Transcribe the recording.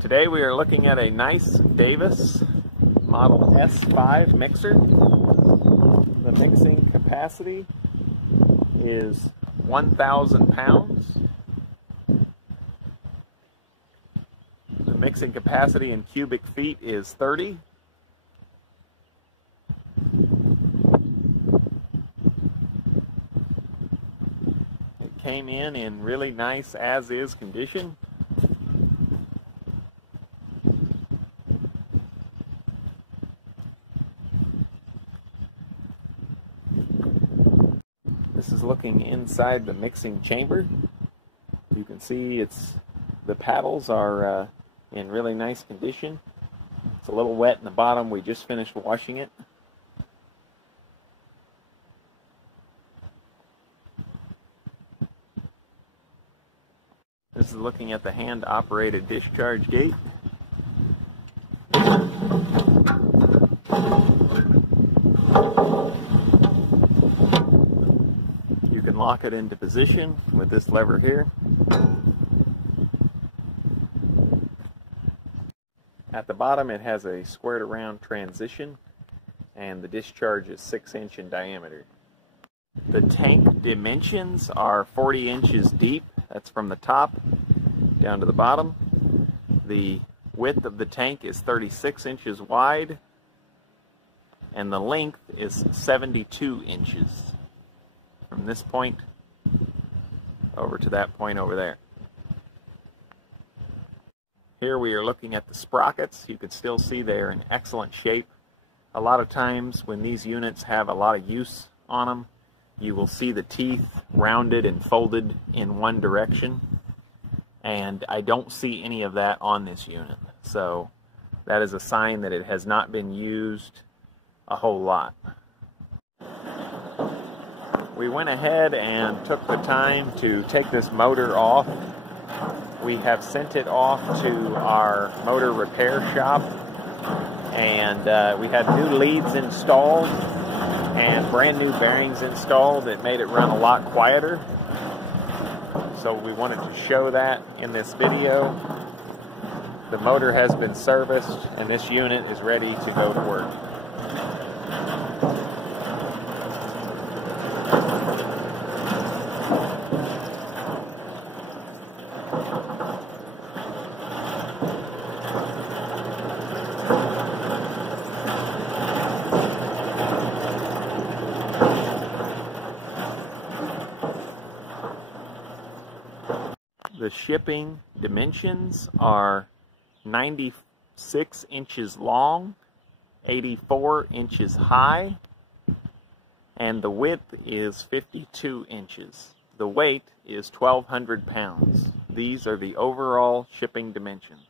Today we are looking at a nice Davis Model S5 mixer. The mixing capacity is 1,000 pounds. The mixing capacity in cubic feet is 30. It came in really nice as-is condition. This is looking inside the mixing chamber. You can see the paddles are in really nice condition. It's a little wet in the bottom. We just finished washing it. This is looking at the hand-operated discharge gate. You can lock it into position with this lever here. At the bottom it has a squared around transition, and the discharge is 6" in diameter. The tank dimensions are 40 inches deep. That's from the top down to the bottom. The width of the tank is 36 inches wide, and the length is 72 inches. From this point over to that point over there. Here we are looking at the sprockets. You can still see they're in excellent shape. A lot of times when these units have a lot of use on them, you will see the teeth rounded and folded in one direction, and I don't see any of that on this unit. So that is a sign that it has not been used a whole lot. We went ahead and took the time to take this motor off. We have sent it off to our motor repair shop, and we had new leads installed and brand new bearings installed that made it run a lot quieter. So we wanted to show that in this video. The motor has been serviced and this unit is ready to go to work. The shipping dimensions are 96 inches long, 84 inches high, and the width is 52 inches. The weight is 1,200 pounds. These are the overall shipping dimensions.